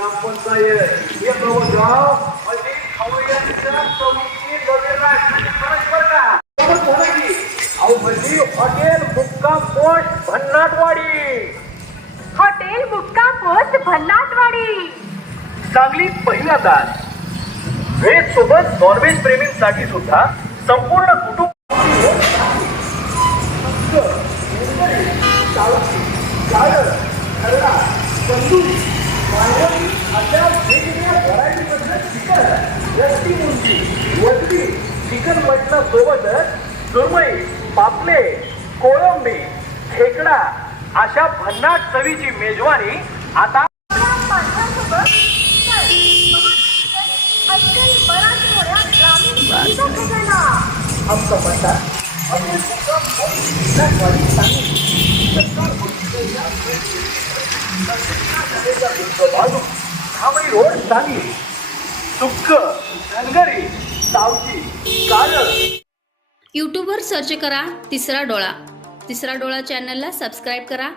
ग्रामपंचायत हे गाव म्हणजे खवय्यांच्या चवीची जमीन राखण्याची फरक बरं का? बरोबर बोला की. अहो म्हणजे हॉटेल मुक्काम पोस्ट भन्नाटवाडी हॉटेल मुक्का पोस्ट भन्नाटवाडी चांगली पहिला तास व्हेज सोबत नॉनव्हेज प्रेमींसाठी सुद्धा संपूर्ण कुटुंब चिकन मटण सोबतच सुरमई पापले कोळंबी खेकडा अशा भन्नाट चवीची मेजवानी आता आमचा पत्ता बाजू रोड सांगली सुक्क धनगरी सावजी कारण. यूट्यूबवर सर्च करा तिसरा डोळा. तिसरा डोळा चॅनलला सबस्क्राईब करा.